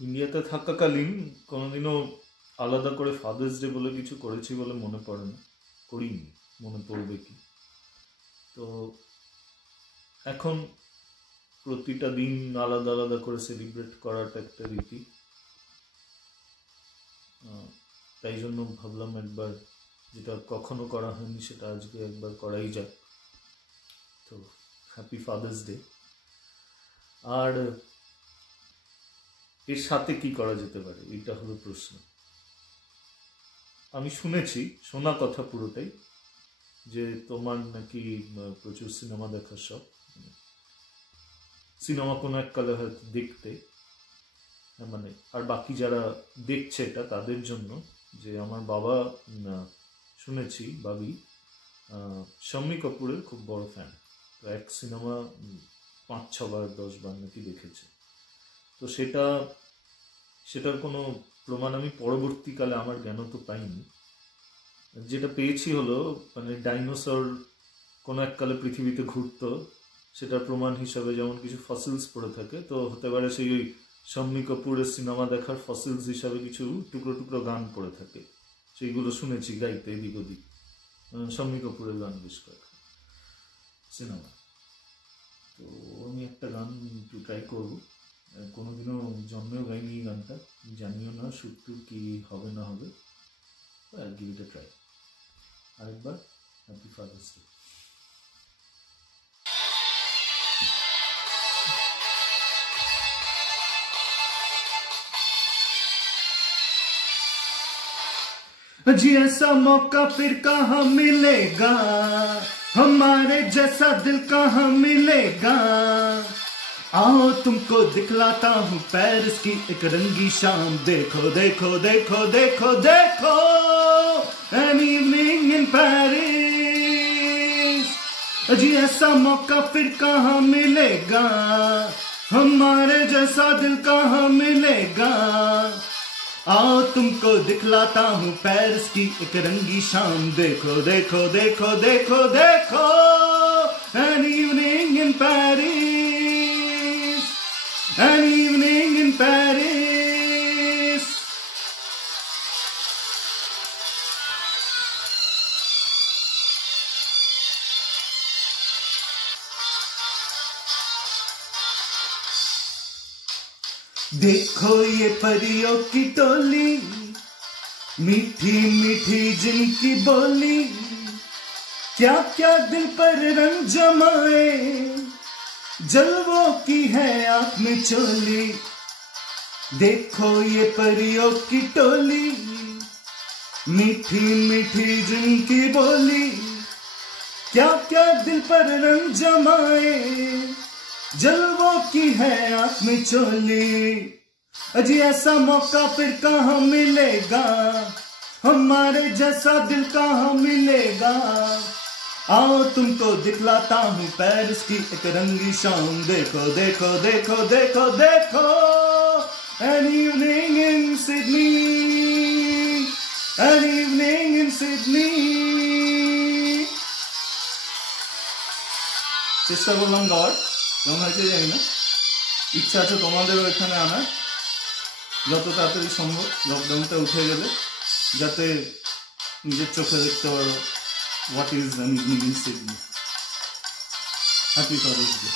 ইন্ডিয়াতে থাকাকালীন কোনোদিনও আলাদা করে ফাদার্স ডে বলে কিছু করেছি বলে মনে পড়ে না, করিনি, মনে পড়বে কি। তো এখন প্রতিটা দিন আলাদা আলাদা করে সেলিব্রেট করাটা একটা রীতি, তাই জন্য ভাবলাম একবার যেটা কখনো করা হয়নি সেটা আজকে একবার করাই যাক। তো হ্যাপি ফাদার্স ডে। আর এর সাথে কি করা যেতে পারে, এটা হলো প্রশ্ন। আমি শুনেছি, শোনা কথা পুরোটাই, যে তোমার নাকি প্রচুর সিনেমা দেখার শখ, সিনেমা কোনো এককালে হয়তো দেখতে, মানে আর বাকি যারা দেখছে এটা তাদের জন্য, যে আমার বাবা শুনেছি বাবি শম্মি কাপুরের খুব বড় ফ্যান, তো এক সিনেমা 5-6 বার 10 বার নাকি দেখেছে। তো সেটার কোনো প্রমাণ আমি পরবর্তীকালে আমার জ্ঞান তো পাইনি। যেটা পেয়েছি হলো মানে ডাইনোসর কোনো এককালে পৃথিবীতে ঘুরতো, সেটার প্রমাণ হিসাবে যেমন কিছু ফসিলস পড়ে থাকে, তো হতে পারে সেই ওই শম্মি কাপুরের সিনেমা দেখার ফসিলস হিসাবে কিছু টুকরো টুকরো গান পড়ে থাকে, সেইগুলো শুনেছি গাইতে এদিক ওদিক, শম্মি কাপুরের গান বেশ কয়েক সিনেমা। তো আমি একটা গান একটু ট্রাই করবো, কোনোদিনও জন্মেও গাইনি এই গানটা, জানিও না সুরটু কি হবে না হবে, গিভ ইট আ ট্রাই। আরেকবার হ্যাপি ফাদার্স ডে। जी ऐसा मौका फिर कहाँ मिलेगा, हमारे जैसा दिल कहाँ मिलेगा। आओ तुमको दिखलाता हूँ पेरिस की एक रंगी शाम, देखो देखो देखो देखो देखो एन इवनिंग इन पेरिस। जी ऐसा मौका फिर कहाँ मिलेगा, हमारे जैसा दिल कहाँ मिलेगा। आओ तुमको दिखलाता हूँ पेरिस की एक रंगी शाम, देखो देखो देखो देखो देखो an evening in Paris, an evening in Paris. देखो ये परियों की टोली, मीठी मीठी जिनकी बोली, क्या क्या दिल पर रंग जमाए, जलवों की है आँख में चोली। देखो ये परियों की टोली, मीठी मीठी जिनकी बोली, क्या क्या दिल पर रंग जमाए, जलवों की है आँख में चोली। अजी ऐसा मौका फिर कहाँ मिलेगा, हमारे जैसा दिल कहाँ मिलेगा। आओ तुमको दिखलाता हूँ पेरिस की एक रंगी शाम, देखो देखो देखो देखो देखो an evening in Sydney, an evening in Sydney. চেষ্টা করলাম গাওয়ার, কেমন হয়েছে জানি না। ইচ্ছা আছে তোমাদেরও এখানে আনার, যত তাড়াতাড়ি সম্ভব লকডাউনটা উঠে গেলে, যাতে নিজের চোখে দেখতে পারো what is an evening in Sydney. Happy father's day.